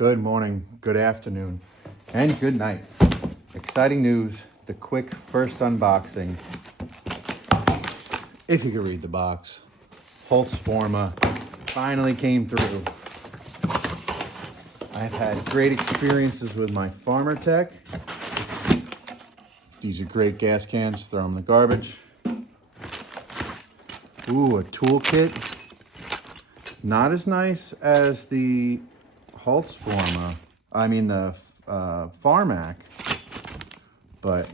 Good morning, good afternoon, and good night. Exciting news, the quick first unboxing. If you could read the box, Holtz Forma finally came through. I've had great experiences with my Farmer Tech. These are great gas cans, throw them in the garbage. Ooh, a toolkit. Not as nice as the Holtz Forma, the Farmac, but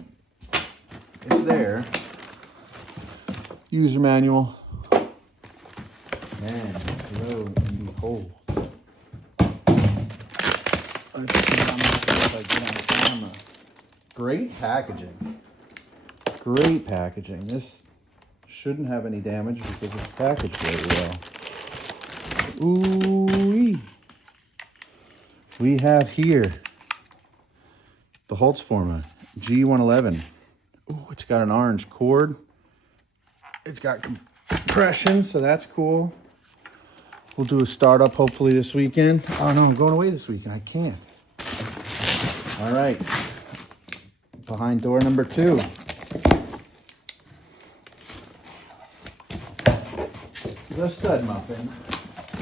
it's there. User manual, and lo and behold. Let's see how much I get on camera. Great packaging. Great packaging. This shouldn't have any damage because it's packaged very well. Ooh-wee. We have here the Holtz Forma G111. Ooh, it's got an orange cord. It's got compression, so that's cool. We'll do a startup hopefully this weekend. Oh no, I'm going away this weekend. I can't. All right. Behind door number 2. The stud muffin.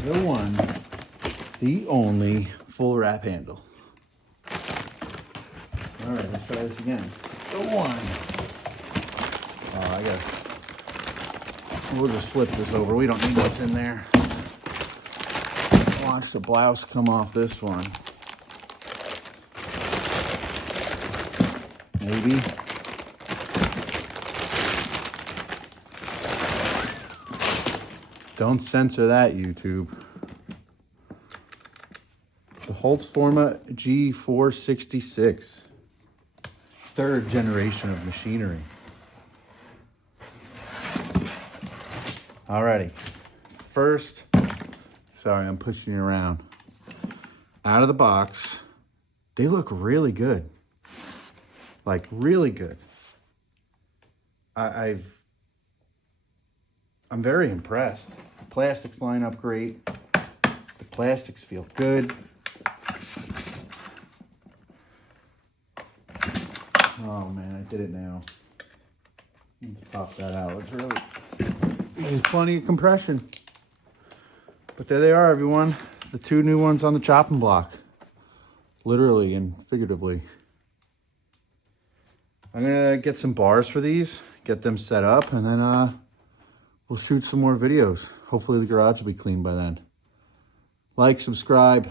The one, the only full wrap handle. All right, let's try this again. The one. Oh, I guess we'll just flip this over. We don't need what's in there. Watch the blouse come off this one. Maybe. Don't censor that, YouTube. The Holtz Forma G466. 3rd generation of machinery. Alrighty. First, sorry, I'm pushing you around. Out of the box, they look really good. Like, really good. I'm very impressed. The plastics line up great. The plastics feel good. Oh man, I did it now. Let's pop that out. There's plenty of compression. But there they are, everyone. The 2 new ones on the chopping block. Literally and figuratively. I'm gonna get some bars for these, get them set up, and then we'll shoot some more videos. Hopefully the garage will be clean by then. Like, subscribe.